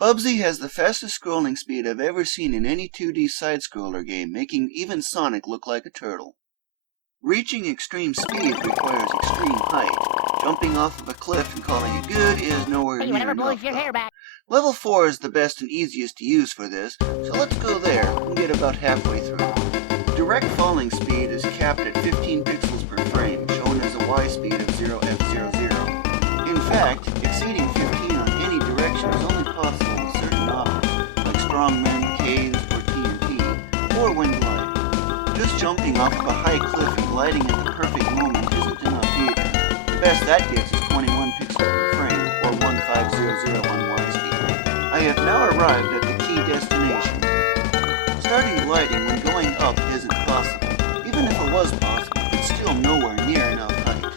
Bubsy has the fastest scrolling speed I've ever seen in any 2D side-scroller game, making even Sonic look like a turtle. Reaching extreme speed requires extreme height. Jumping off of a cliff and calling it good is nowhere near enough. Level 4 is the best and easiest to use for this, so let's go there and get about halfway through. Direct falling speed is capped at 15 pixels per frame, shown as a Y speed of 0f00. In fact, exceeding 15 on any direction is only possible with certain objects, like strongmen, caves, or TNT, or when gliding. Just jumping off of a high cliff and gliding at the perfect moment isn't enough either. The best that gets is 21 pixels per frame, or 1500 on Y speed. I have now arrived at the key destination. Starting gliding when going up isn't possible. Even if it was possible, it's still nowhere near enough height.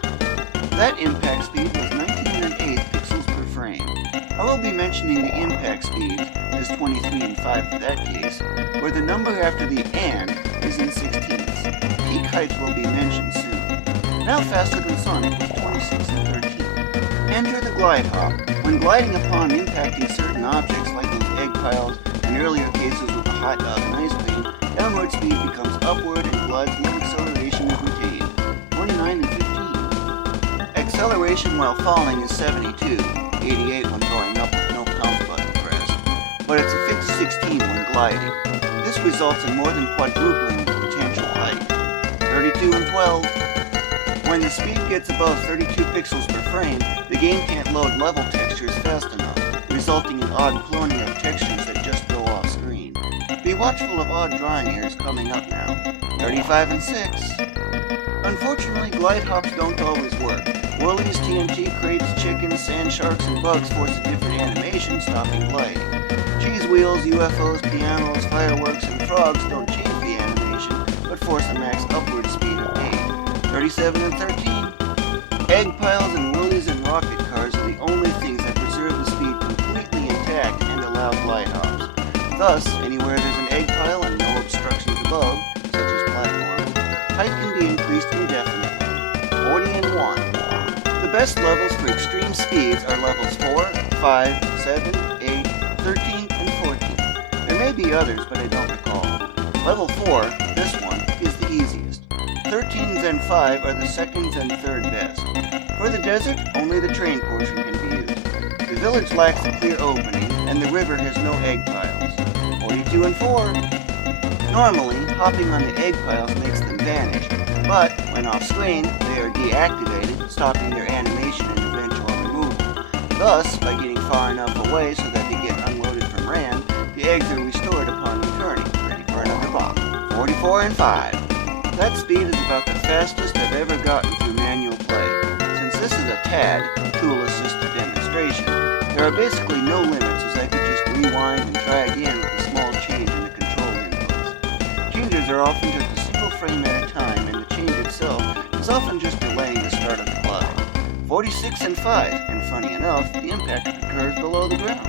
That impact speed was 19 1/8 pixels per frame. I will be mentioning the impact speeds as 23 and 5 for that case, where the number after the "and" is in 16ths. Peak heights will be mentioned soon. Now faster than Sonic with 26 and 13. Enter the glide hop. When gliding upon impacting certain objects like those egg piles, in earlier cases with the hot dog and ice cream, downward speed becomes upward and glides no acceleration is retained, 29 and 15. Acceleration while falling is 72, 88 when going up with no pounce button pressed, but it's a fixed 16 when gliding. This results in more than quadrupling the potential height, 32 and 12. When the speed gets above 32 pixels per frame, the game can't load level textures fast enough, resulting in odd cloning of textures that just go off screen. Be watchful of odd drawing errors coming up now. 35 and 6. Unfortunately, glide hops don't always work. Woolies, TNT, crates, chickens, sand sharks, and bugs force a different animation, stopping gliding. Cheese wheels, UFOs, pianos, fireworks, and frogs don't change the animation, but force a max upward speed of 8. 37 and 13. Egg piles and woolies and rocket cars are the only things that preserve the speed completely intact and allow glide hops. Thus, anywhere there's an egg pile and no obstructions above, such as platforms, height can be increased indefinitely. 40 and 1. The best levels for extreme speeds are levels 4, 5, 7, 8, 13, and 14. There may be others, but I don't recall. Level 4, this one, is the easiest. 13s and 5 are the seconds and third best. For the desert, only the train portion can be used. The village lacks a clear opening, and the river has no egg piles. 42 and 4. Normally, hopping on the egg piles makes them vanish, but when off screen, they are deactivated, stopping their animation and eventual removal. Thus, by getting far enough away so that they get unloaded from RAM, the eggs are restored upon returning, ready for another bop. 44 and 5. That speed is about the fastest I've ever gotten through manual play. Since this is a TAD, tool-assisted demonstration, there are basically no limits as I could just rewind and try again with a small change in the control inputs. Changes are often just a single frame at a time, and the change itself is often just delaying the start of the glide. 46 and 5, and funny enough, the impact occurs below the ground.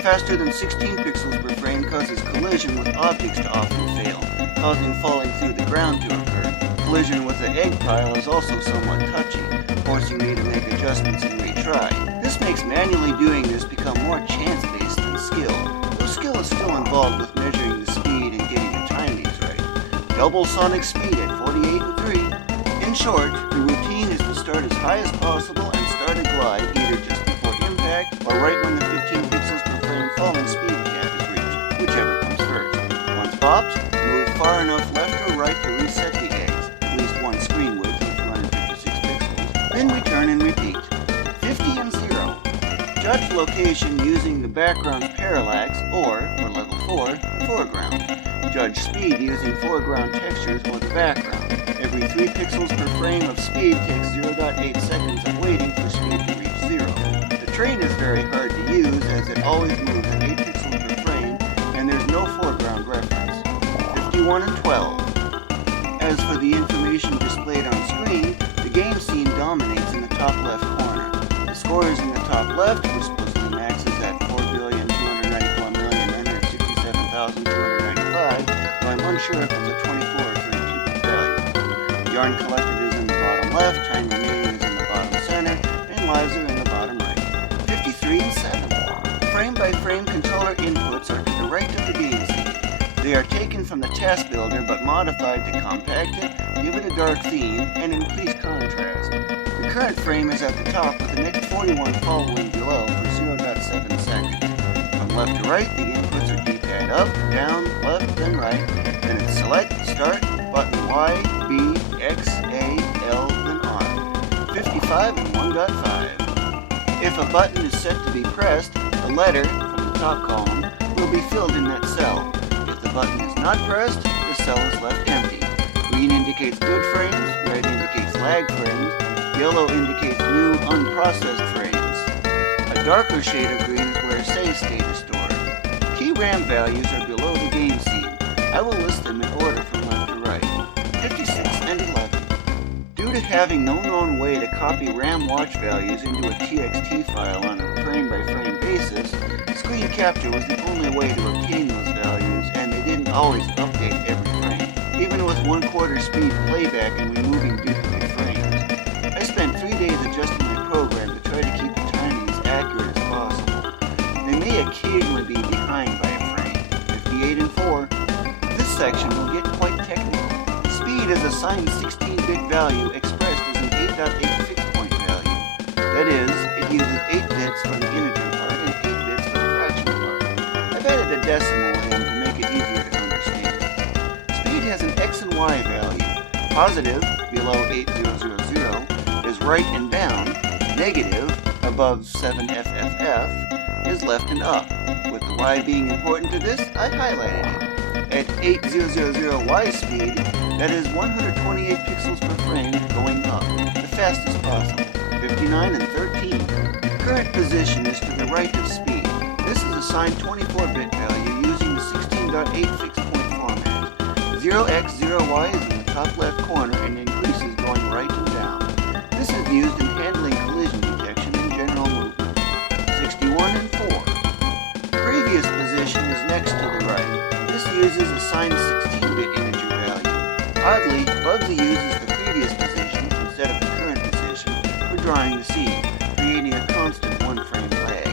Faster than 16 pixels per frame causes collision with objects to often fail, causing falling through the ground to occur. Collision with the egg pile is also somewhat touchy, forcing me to make adjustments and retry. This makes manually doing this become more chance-based than skill, though skill is still involved with measuring the speed and getting the timings right. Double Sonic speed at 48 and 3. In short, the routine is to start as high as possible and start a glide either just before impact or right when the 15 pixels per frame falling speed cap is reached, whichever comes first. Once bopped, move far enough left or right to reset the eggs, at least one screen width of 256 pixels. Then return and repeat. 50 and 0. Judge location using the background's parallax or, for level 4, the foreground. Judge speed using foreground textures or the background. Every 3 pixels per frame of speed takes 0.8 seconds of waiting for speed to reach 0. The train is very hard to use as it always moves at 8 pixels per frame and there's no foreground reference. 51 and 12. As for the information displayed on screen, the game scene dominates in the top left corner. The score is in the top left, which supposedly maxes at 4,294,967,295, though I'm unsure if it's a 24 or 32 value. Yarn collected is in the bottom left, time remaining is in the bottom center, and lives are in the bottom right. 53 and 7. Frame by frame-by-frame controller inputs are to the right of the game scene. They are taken from the task builder but modified to compact it, give it a dark theme, and increase contrast. The current frame is at the top with the next 41 following below for 0.7 seconds. From left to right, the inputs are D-pad up, down, left, then right. Then it's select, start, button Y, B, X, A, L, then on. 55 and 1.5. If a button is set to be pressed, the letter from the top column will be filled in that cell. If the button is not pressed, the cell is left empty. Green indicates good frames, red indicates lag frames, yellow indicates new unprocessed frames. A darker shade of green is where save state is stored. Key RAM values are below the game scene. I will list them in order from left to right. 56 and 11. Due to having no known way to copy RAM watch values into a TXT file on a frame-by-frame basis, screen capture was the only way to obtain those values, and they didn't always update every frame, even with 1/4 speed playback and removing duplicate frames. I spent 3 days adjusting my program to try to keep the timing as accurate as possible. They may occasionally be behind by a frame, 58 and 4. This section will get quite technical. Speed is assigned 16-bit value expressed as an 8.8 fixed point value. That is, it uses 8 bits for the integer part and 8 bits for the fractional part. I've added a decimal in to make it easier to understand. Speed has an x and y value. Positive, below 8000, is right and down. Negative, above 7FFF, is left and up. With the y being important to this, I highlighted it. At 8000y speed, that is 128 pixels per frame going up, the fastest possible, 59 and 13. Current position is to the right of speed. This is assigned 24-bit value using the 16.8 fixed point format. 0x0y is in the top left corner and increases going right and down. This is used in handling collision detection and general movement. 61 and 4. Previous position is next to the right. This uses assigned 16-bit integer value. Oddly, Bubsy uses the previous position instead of the current position for drawing the scene, creating a constant 1-frame lag.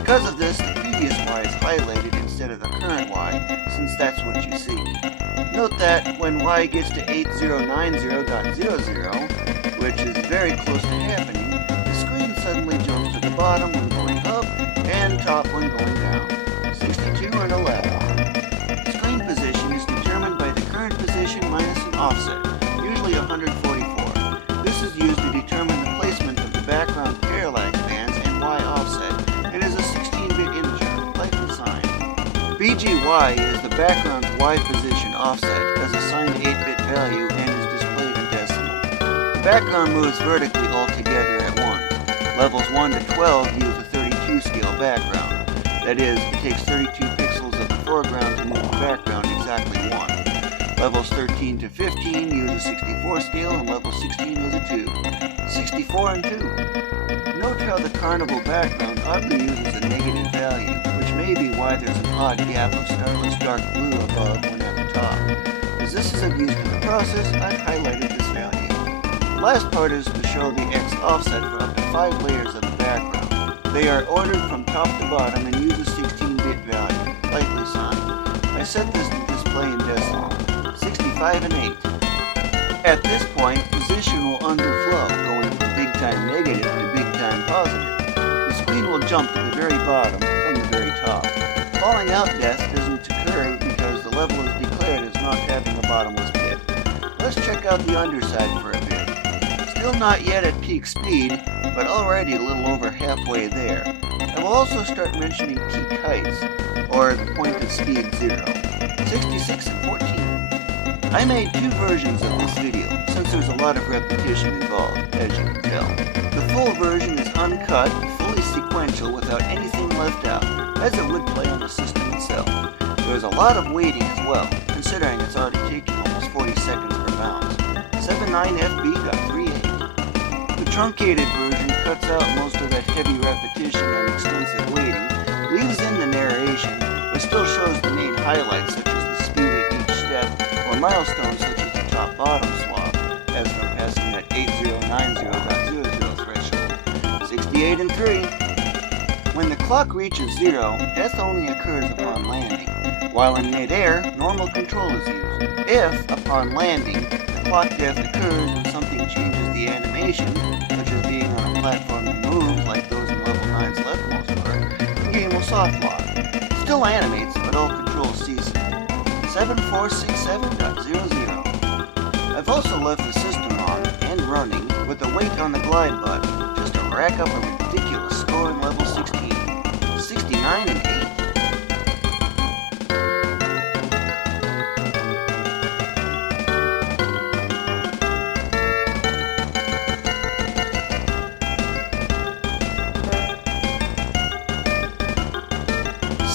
Because of this, the previous y is highlighted instead of the current y, since that's what you see. Note that when y gets to 8090.00, which is very close to happening, the screen suddenly jumps to the bottom when going up and top when going down. 62 and 11. Screen position is determined by the current position minus an offset, usually 144. This is used to determine the placement of the background parallax bands and y offset, and is a 16-bit integer, lightly signed. BGY is the background's y position offset, as assigned 8-bit value and is displayed in decimal. The background moves vertically altogether at once. Levels 1 to 12 use a 32 scale background. That is, it takes 32 pixels of the foreground to move the background exactly 1. Levels 13 to 15 use a 64 scale, and level 16 is a 2. 64 and 2. Note how the carnival background oddly uses a negative value, which may be why there's an odd gap of starless dark blue above when at the top. As this is of use to the process, I've highlighted this value. The last part is to show the X offset for up to 5 layers of the background. They are ordered from top to bottom and use a 16-bit value, lightly signed. I set this to display in decimal, 65 and 8. At this point, position will underflow, going from big time negative to big time positive. The screen will jump to the very bottom from the very top. Falling out death doesn't occur because the level is declared as not having a bottomless pit. Let's check out the underside for a bit. Still not yet at peak speed, but already a little over halfway there. I will also start mentioning peak heights, or the point of speed 0. 66 and 14. I made 2 versions of this video, since there's a lot of repetition involved, as you can tell. The full version is uncut, fully sequential, without anything left out, as it would play on the system itself. There's a lot of waiting as well, considering it's already taken almost 40 seconds per bounce. 79FB.38. The truncated version cuts out most of that heavy repetition and extensive waiting, leaves in the narration, but still shows the main highlights such as the speed at each step, or milestones such as the top-bottom swap, as from passing that 8090.00 threshold. 68 and 3. When the clock reaches 0, death only occurs upon landing, while in mid-air, normal control is used. If, upon landing, the clock death occurs and something changes the animation, such as being on a platform that moves like those in Level 9's leftmost part, the game will soft lock. It still animates, but all control ceases. 7467.00. I've also left the system on and running with the weight on the glide button, just to rack up a ridiculous score in level 16. 69 and 8.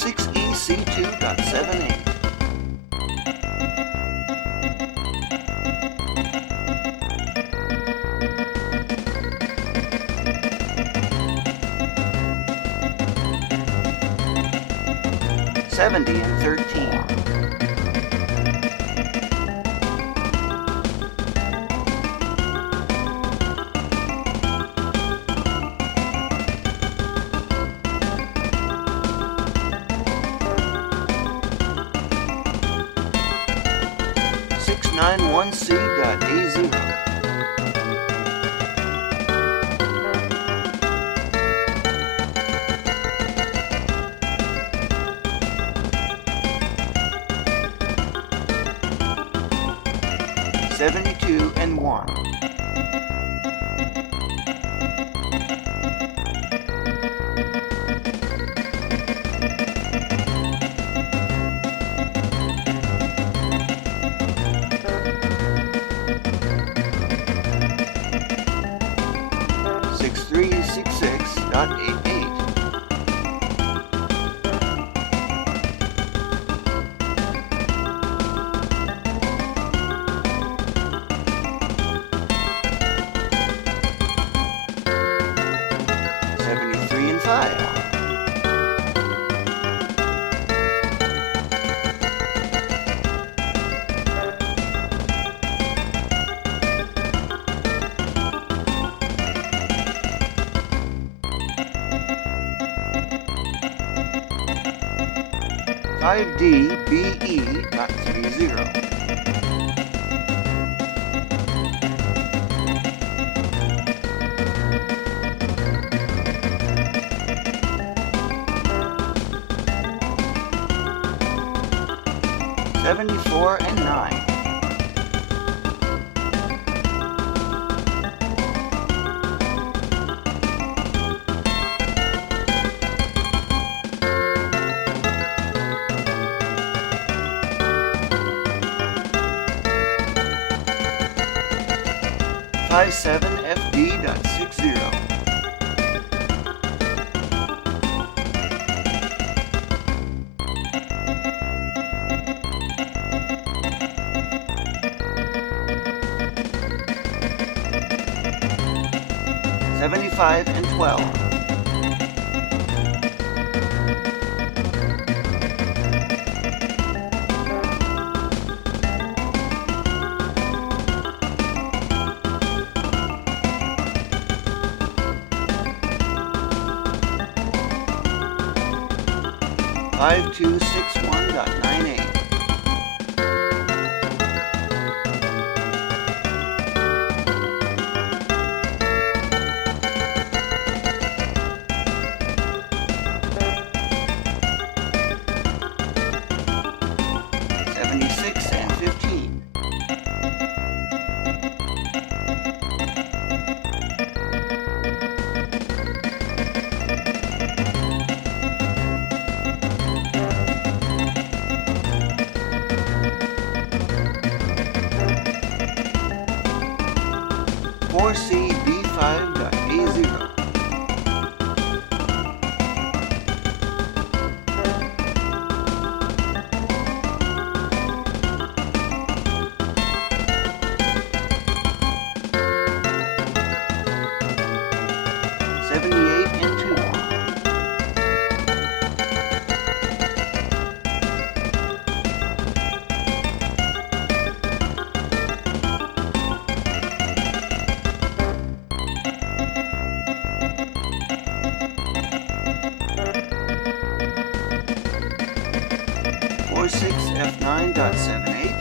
EC2.78. 70 and 13. 691C.A0. 72 and 1. 6366.88. 73 and 5. 5DBE.30. 74 and 9. 57FD.60. 75 and 12. 5261.98. 76 and 15. 4CB5.A0. 78 and 2. 78 46F9.78.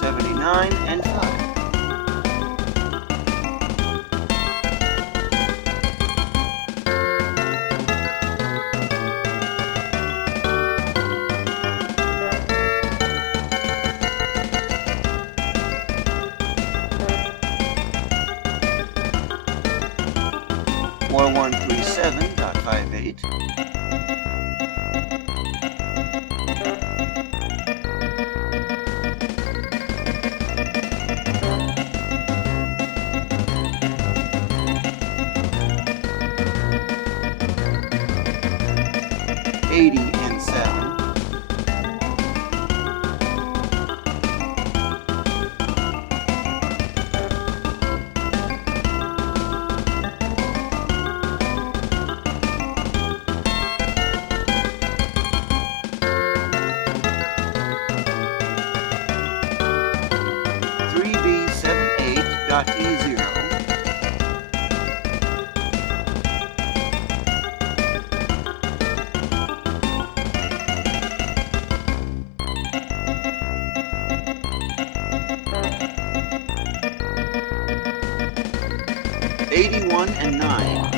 79 and 5. 4137.58. 80 and 7. 3B78.E0. 81 and 9.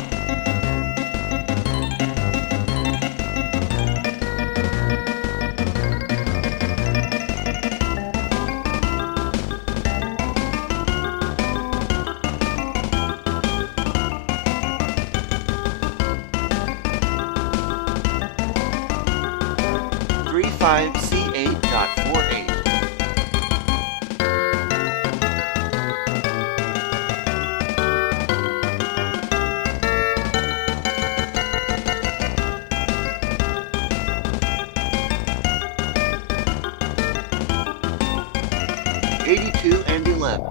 35C8.48. 82 and 11.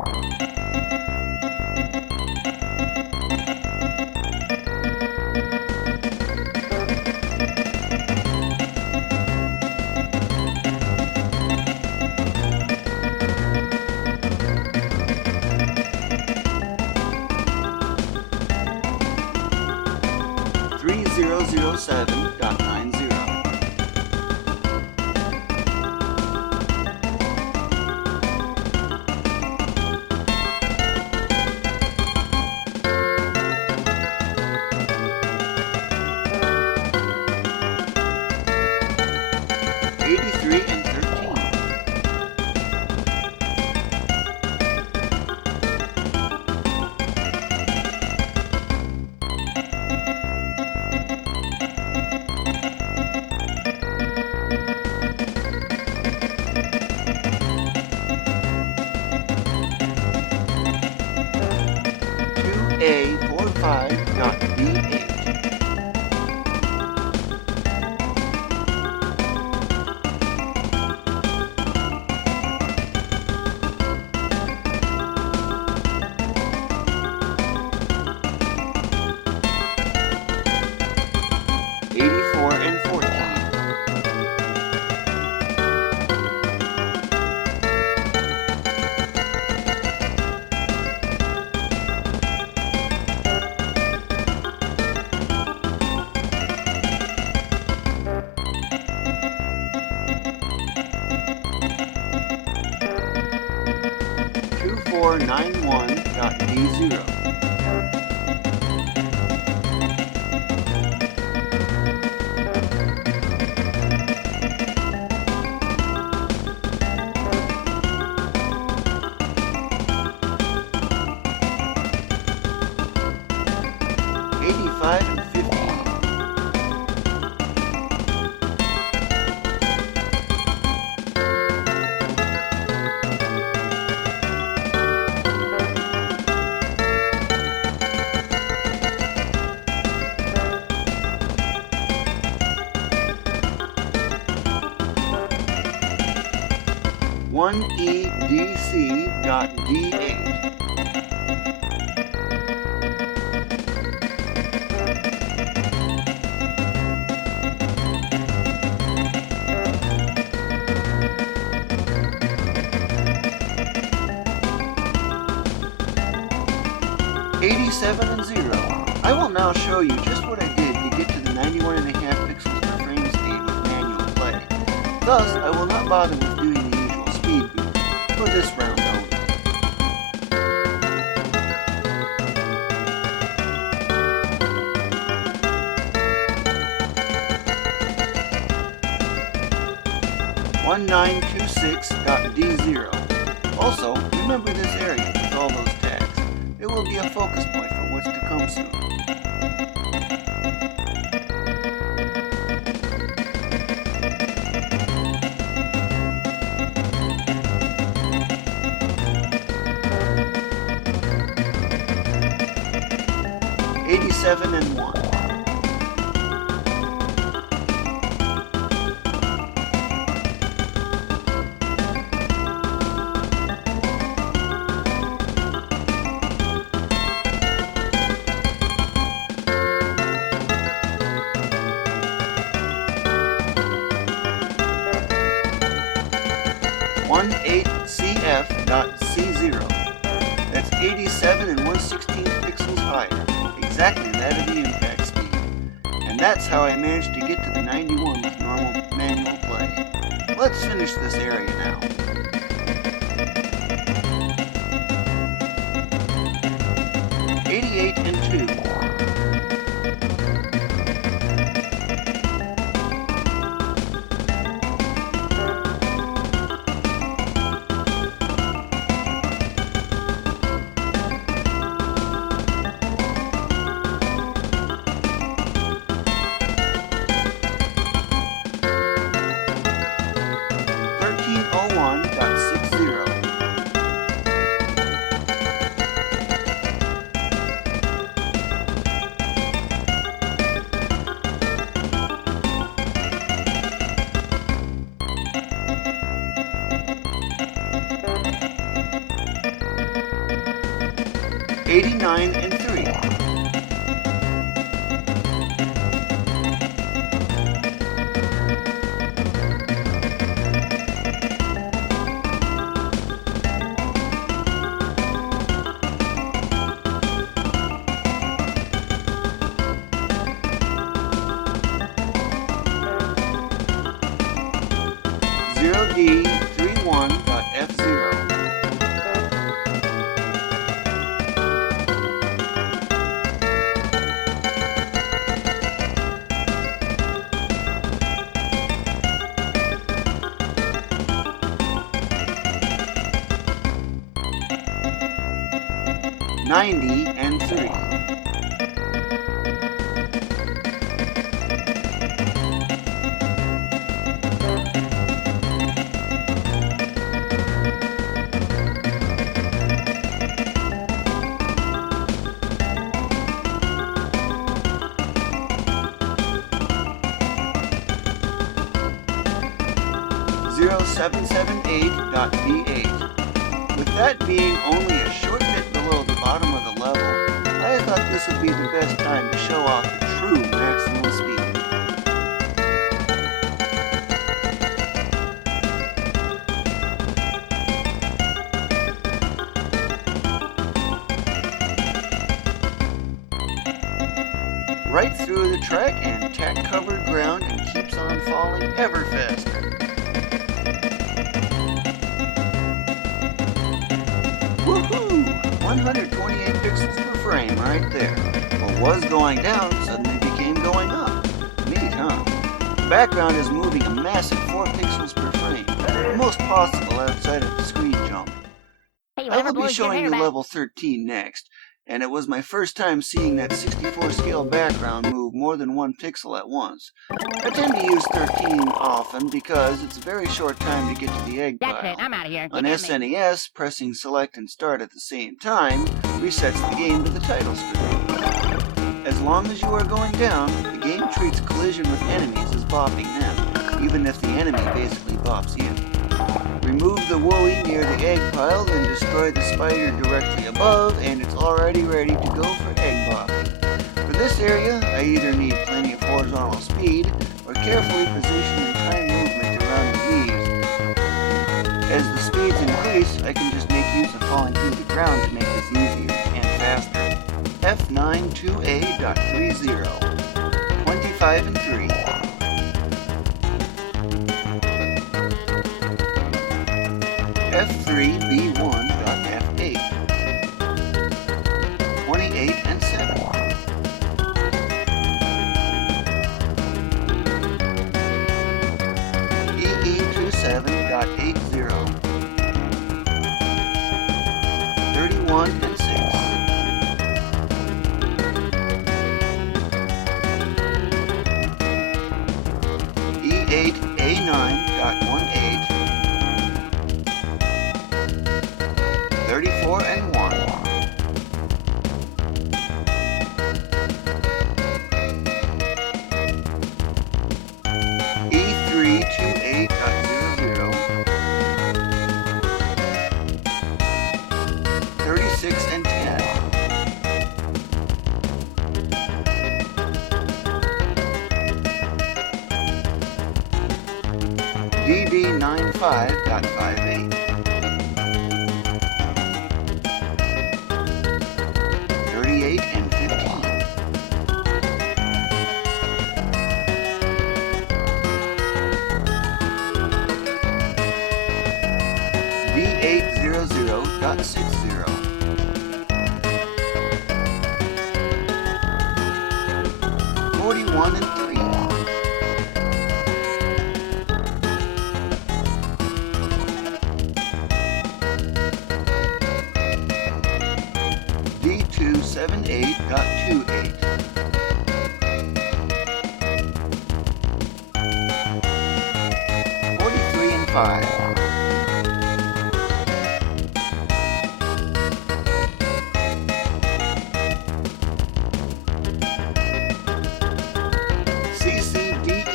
3007.90. 83 and 13. 2A45.B8. 84 and 14. 2491.D0. 85 and 15. 1EDC.D8. 1 87 and 0. I will now show you just what I did to get to the 91.5 pixels per frame speed with manual play. Thus, I will not bother with doing the usual speed boost for this round only. .1926.D0. Also, remember this area with all those tags. It will be a focus point for what's to come soon. .87 and 1. .18CF.C0. That's 87 and 1/16 pixels higher, exactly that of the impact speed. And that's how I managed to get to the 91 with normal manual play. Let's finish this area now. .88 and 2. .89 and 3. .0D31.F0. .90 and 3. .0778.B8. With that being only a short bit below the bottom of the level, I thought this would be the best time to show off the true maximum speed. Right through the track and tack-covered ground and keeps on falling ever faster. Woohoo! 128 pixels per frame right there. What was going down suddenly became going up. Neat, huh? The background is moving a massive 4 pixels per frame, the most possible outside of the screen jump. I will be showing you level 13 next, and it was my first time seeing that 64 scale background move more than 1 pixel at once. I tend to use 13 often because it's a very short time to get to the egg pile. That's it, I'm out of here. On SNES, pressing select and start at the same time resets the game to the title screen. As long as you are going down, the game treats collision with enemies as bopping them, even if the enemy basically bops you. Remove the woolly near the egg pile, then destroy the spider directly above, and it's already ready to go for egg bopping. For this area, I either need plenty of horizontal speed, or carefully position and time movement around the leaves. As the speeds increase, I can just make use of falling through the ground to make this easier and faster. F92A.30, 25 and 3. F3B1.F8, 28 and 7. EE27.80, 31 and 6. E8A9.18, 34 and 1. E328.00, 36 and 10. DD95.58, 38 and 15. D800.60, 41 and 3. D278.28, 43 and 5.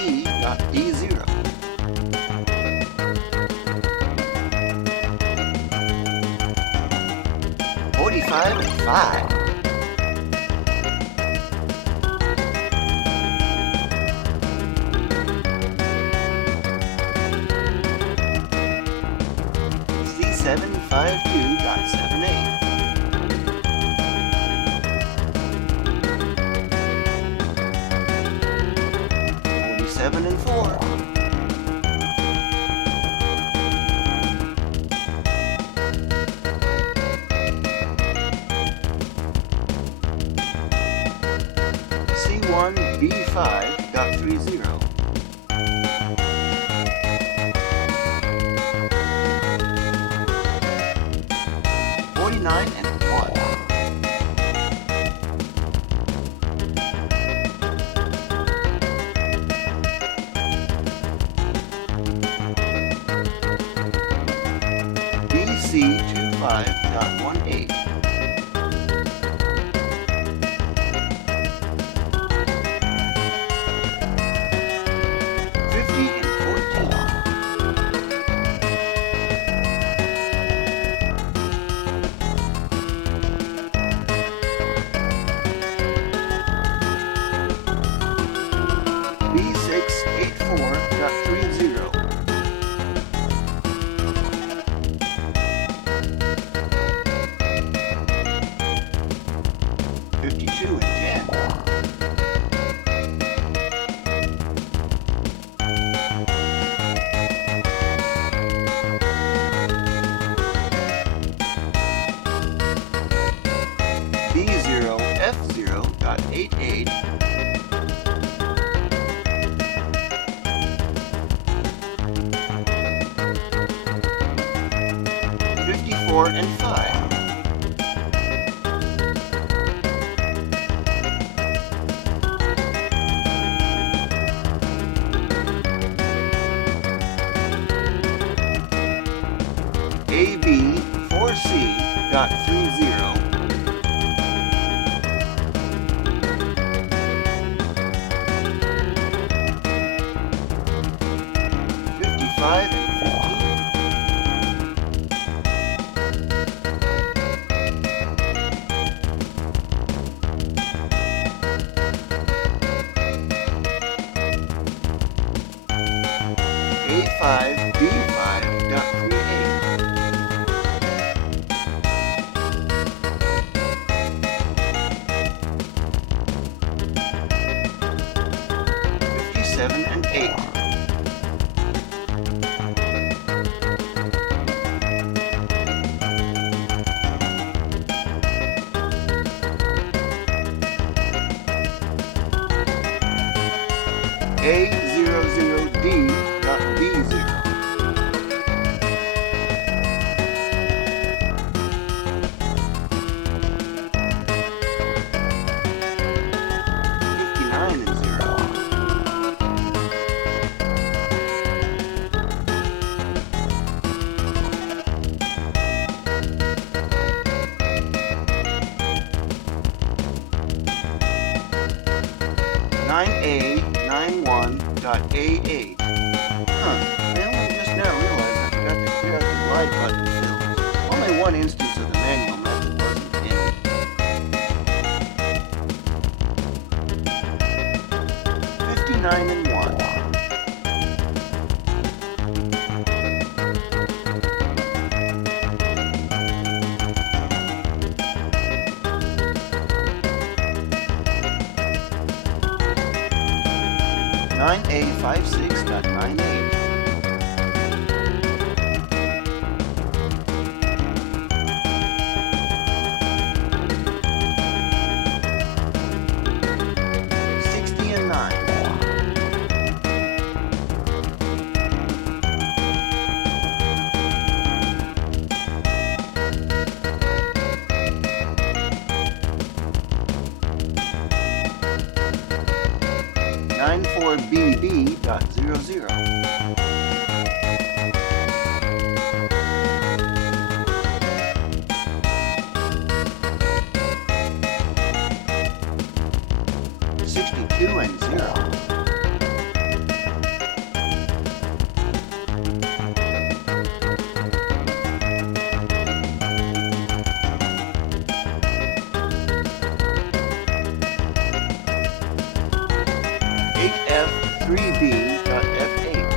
CCDE.D0, 45 and 5. C752.78, 47 and 4. C1B5.30, 49 and 1. BC25.18, 50 and 14. B684.30, 52 and 10. B0F0.88, 54 and 5. AB4C.30, 55 and 15. A5B5.38, 51 8. A00D.B0. 59 and 0. 9A91.A8. I only just now realized I forgot to clear out the glide button fills. Only one instance of the manual method wasn't intended. 59 and 1. 9A56.98. 60 and 9. 94BB.00. 62 and 0. 3B.F8.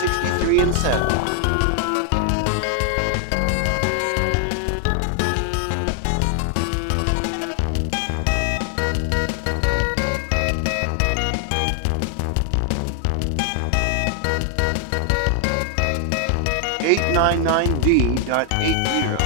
63 and 7. 899D.80.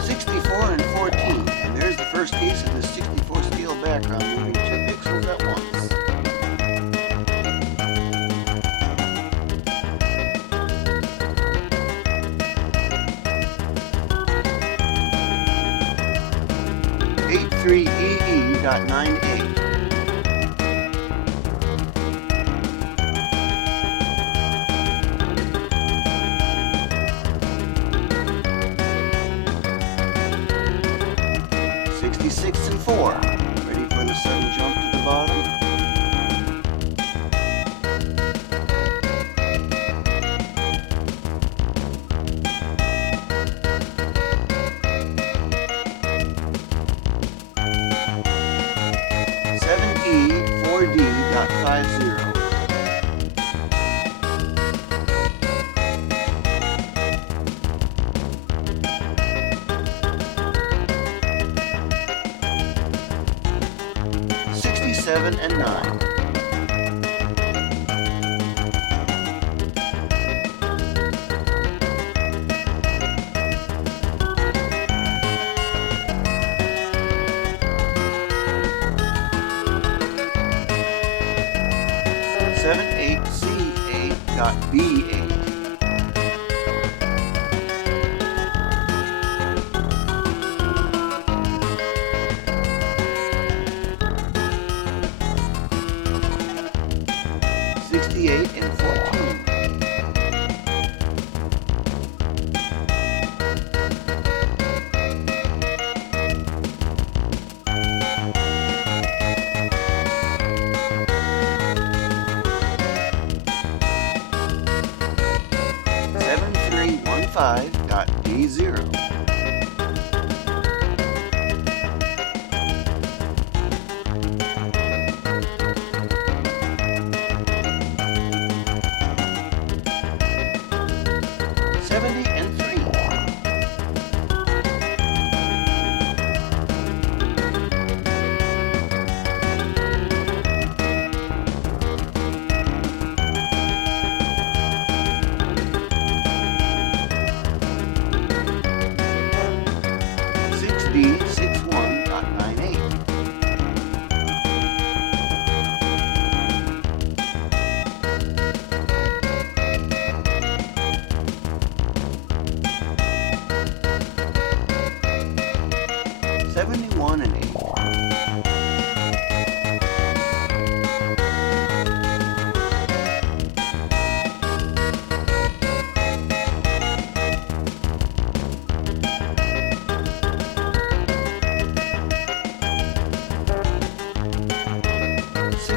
64 and 14, and there's the first case of the 64 steel background moving 2 pixels at once. 83EE.98. 66 and 4. Ready for the sudden jump to the bottom? 7E4D.50. 67 and 9. 78C8.B8. 68 and 14. 7315.D0. 1 and 8.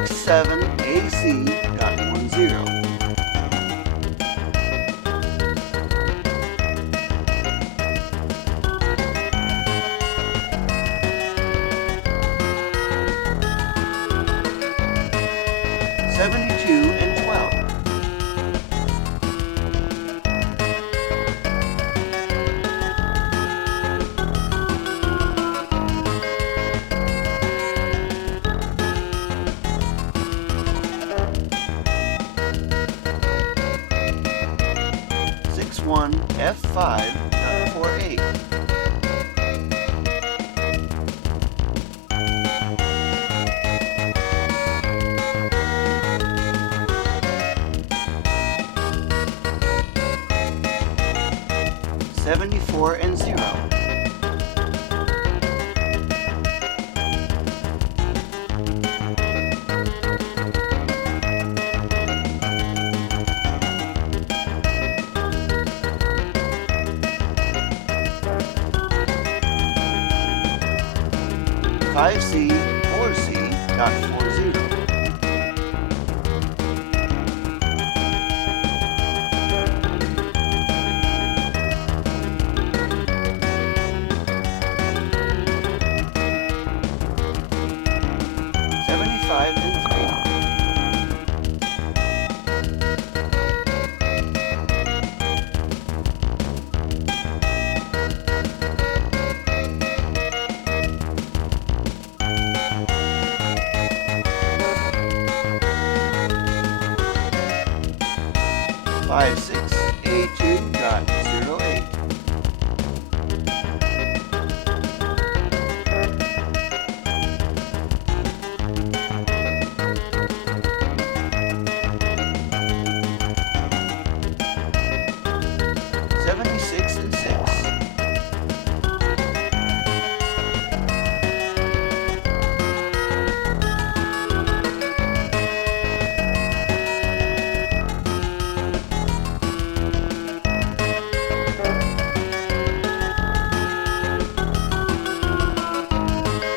Seven AC got 1 0. 72 and 12. 1 F5.48. 74 and 0. 5C, 4C, dot 40. 75 and 56 A2.08. 76 and 6.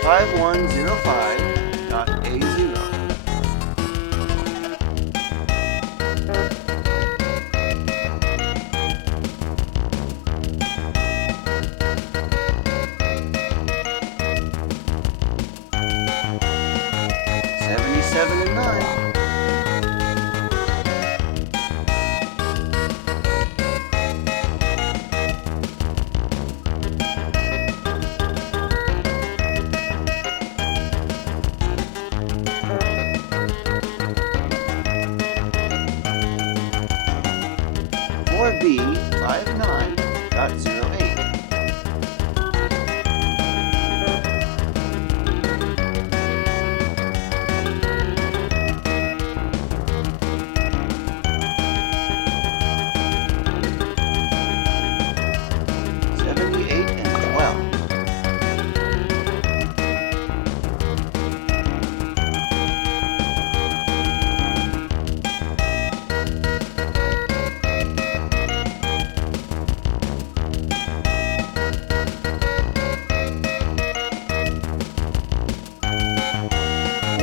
5105.A0. 77 and 9. 4B 59.08. 78 and 12.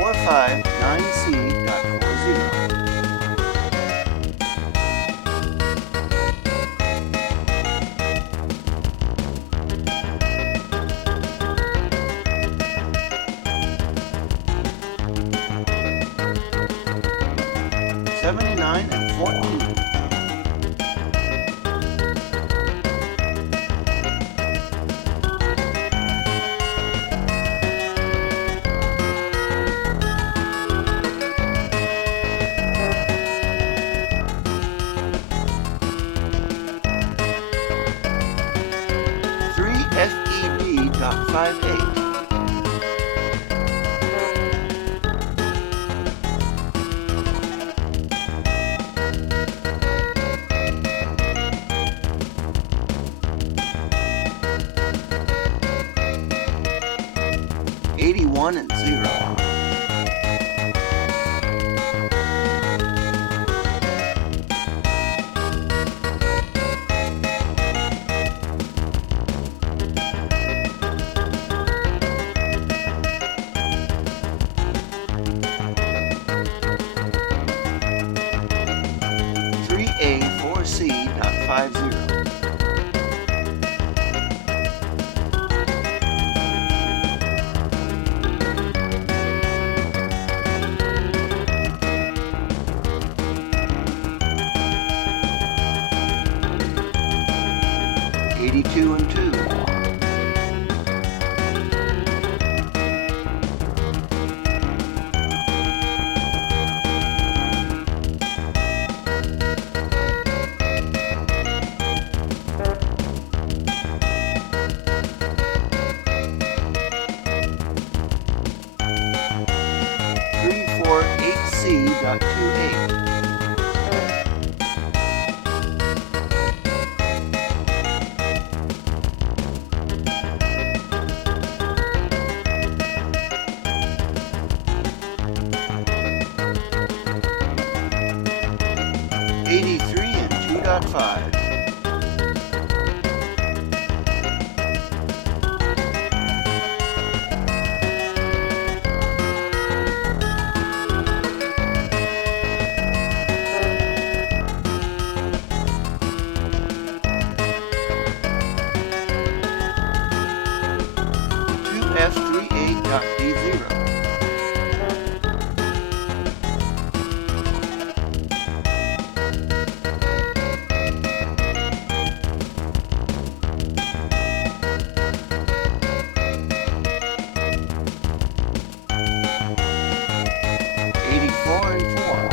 459C.40. 79 and 14. 3FEB.58. 78 81 and 0. A4C.50. 82 and 2. 348C.28. 83 and 2.5. 2F38.D0. 84 and 4.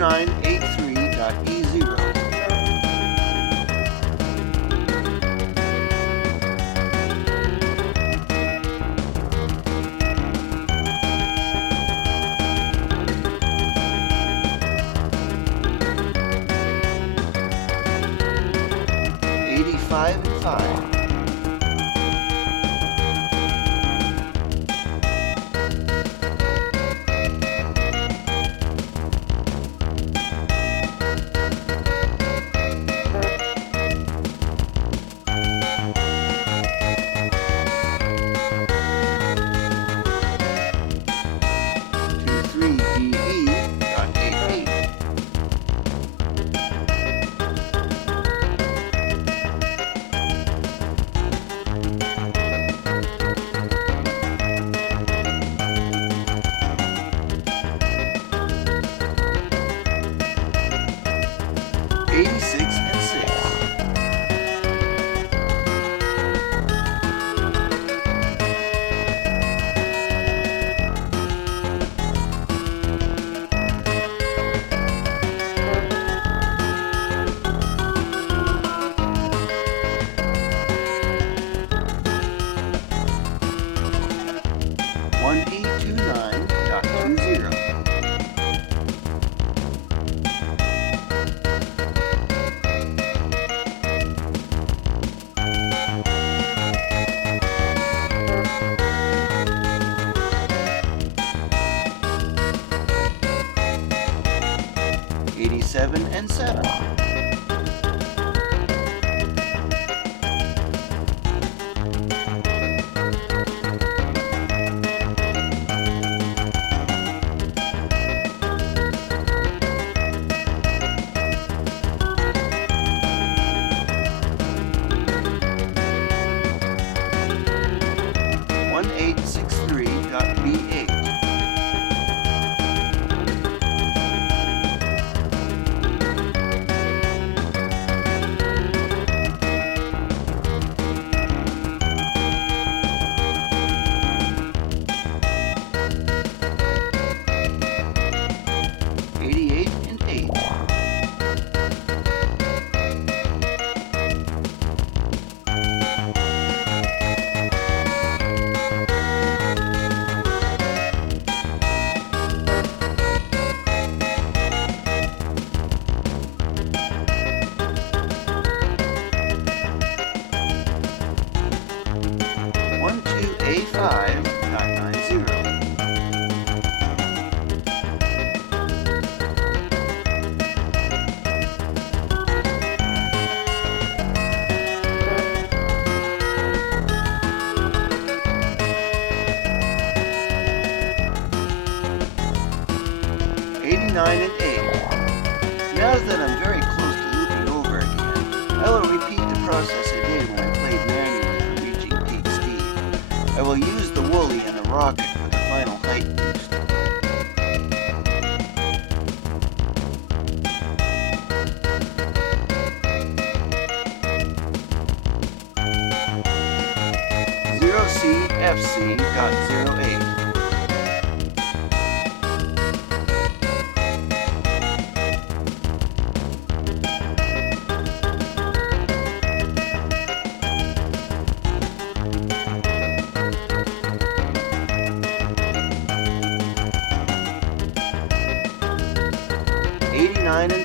2983.E0. 85 and 5. 23DE.88. 86 and 6. 1E29.20. 87 and 7. 1863.B8. 1 85.90. Nine and 8. Now that I'm very close to looping over again, I will repeat the process I did when I played manually for reaching peak speed. I will use the Woolly and the rocket for the final height boost. FC.08. And 3.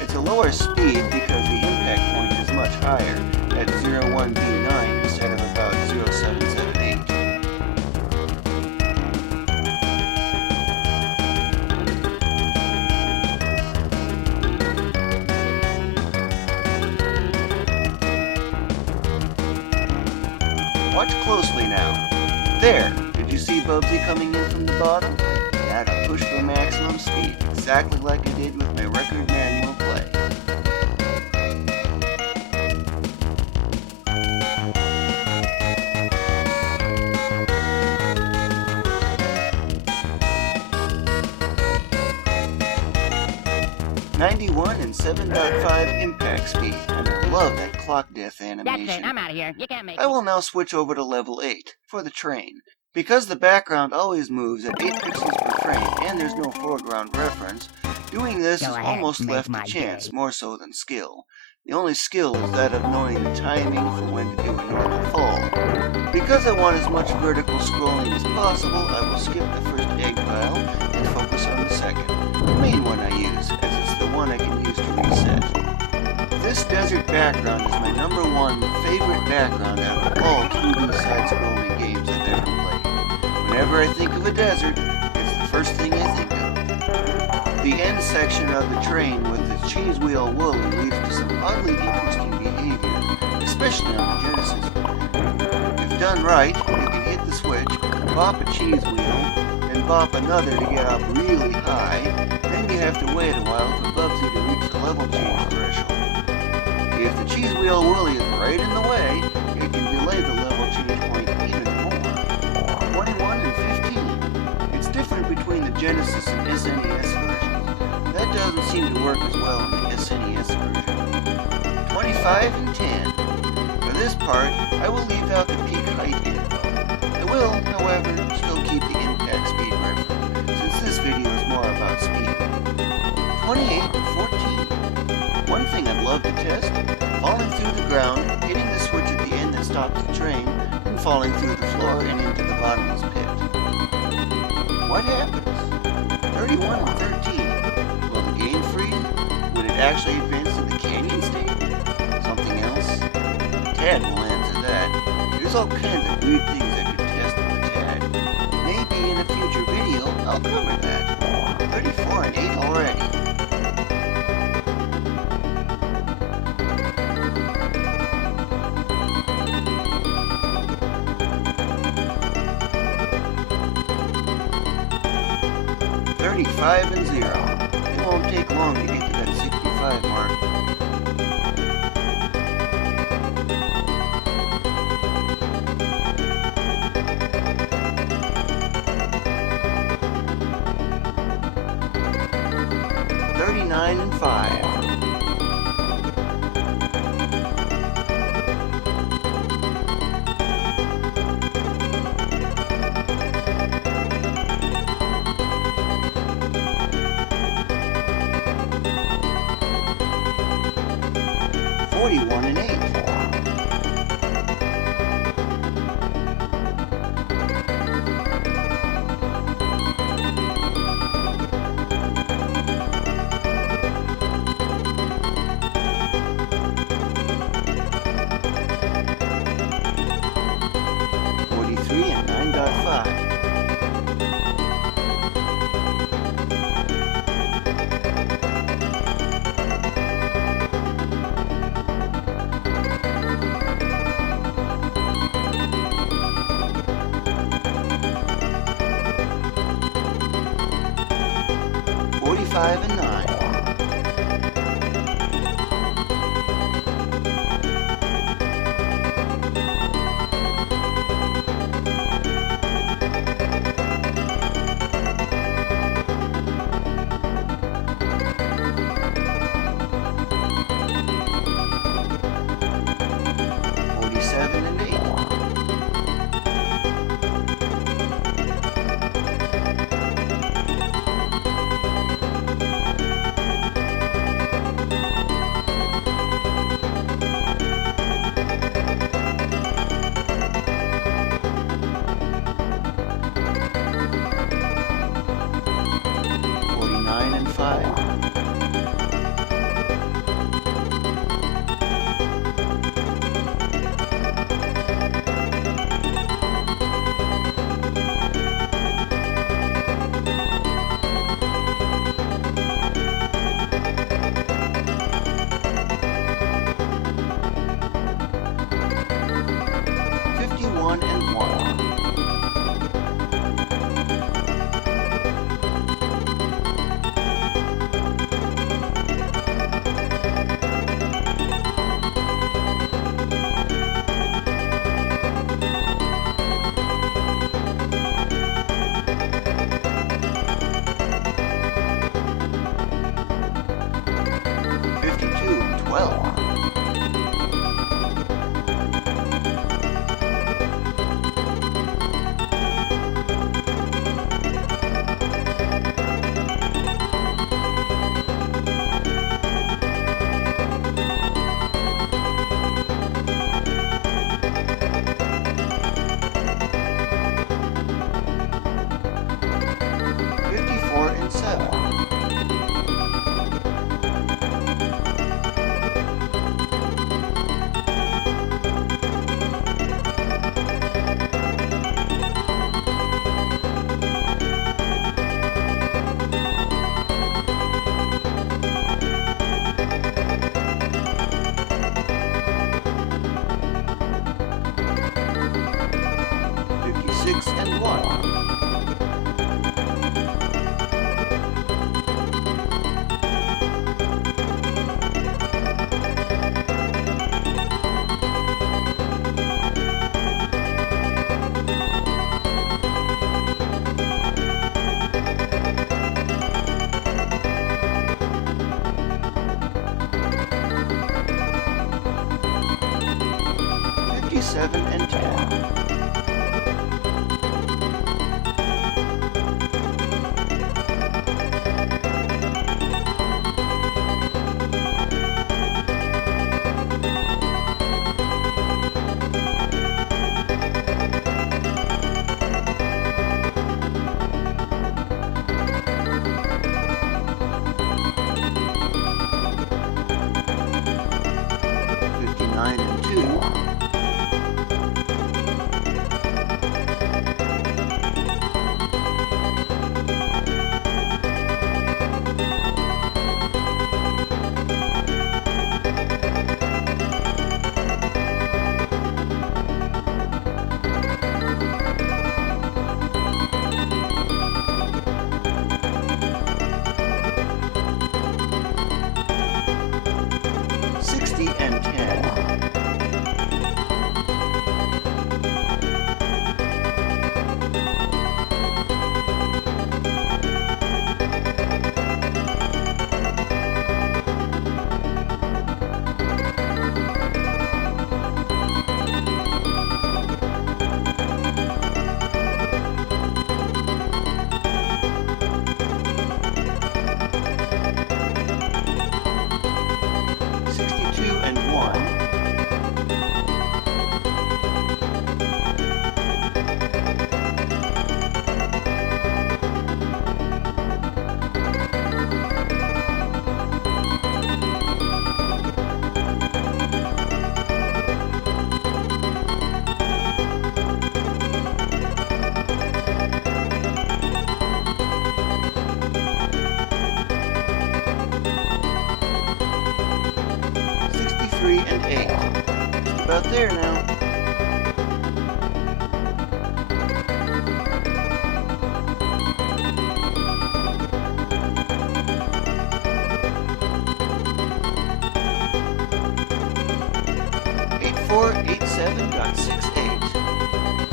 It's a lower speed because the impact point is much higher at 01B9 instead of about 0778. Watch closely now. There! Did you see Bubsy coming in from the bottom? Now to push for maximum speed, exactly like I did with my record manual play. .91 and 7.5 impact speed, and I love that clock death animation. That's it, I'm out of here. You can't make I will now switch over to level 8 for the train. Because the background always moves at 8 pixels per frame and there's no foreground reference, doing this is almost left to chance more so than skill. The only skill is that of knowing the timing for when to do a normal fall. Because I want as much vertical scrolling as possible, I will skip the first egg pile and focus on the second, the main one I use, as it's the one I can use to reset. This desert background is my #1 favorite background out of all 2D side-scrolling games I've ever played. Whenever I think of a desert, it's the first thing I think of. The end section of the train with the cheese wheel Woolly leads to some oddly interesting behavior, especially on the Genesis. If done right, you can hit the switch, bop a cheese wheel, then bop another to get up really high, then you have to wait a while for Bubsy to reach the level change threshold. If the cheese wheel Woolly is right in the way, it can delay the level change point even more. 21 and 15. It's different between the Genesis and SNES versions. That doesn't seem to work as well in the SNES version. 25 and 10. For this part, I will leave out the peak height info. I will, however, still keep the impact speed reference, since this video is more about speed. 28 and 14. One thing I'd love to test, falling through the ground, hitting the switch at the end that stops the train, and falling through the floor and into the bottomless pit. What happens? 31 and 13. Will the game freeze? Would it actually advance to the canyon state? Something else? Tad will answer that. There's all kinds of weird things I could test with the Tad. Maybe in a future video, I'll cover that. 34 and 8 already. .5 and 0. It won't take long to get to that 65 mark. .39 and 5. .41 and 8. .43 and 5. 45 and 9. 47 and 8. 49 and 5. 51 and 1. 52 and 12. 54 and 7. 56 and 1. 57 and 10. 59 and 2. 60 and 10. 62 and 1. 3, and 8. Just about there now.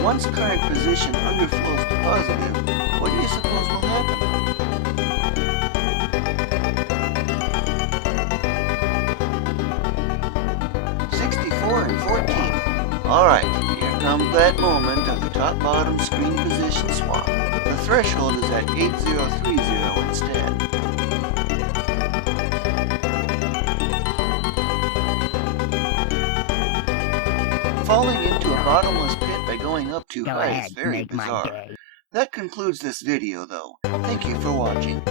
Once current position underflows to positive, what do you suppose will happen? and 14. Alright, here comes that moment of the top-bottom screen position swap. The threshold is at 8030 instead. Falling into a bottomless pit by going up too high is very bizarre. That concludes this video, though. Thank you for watching.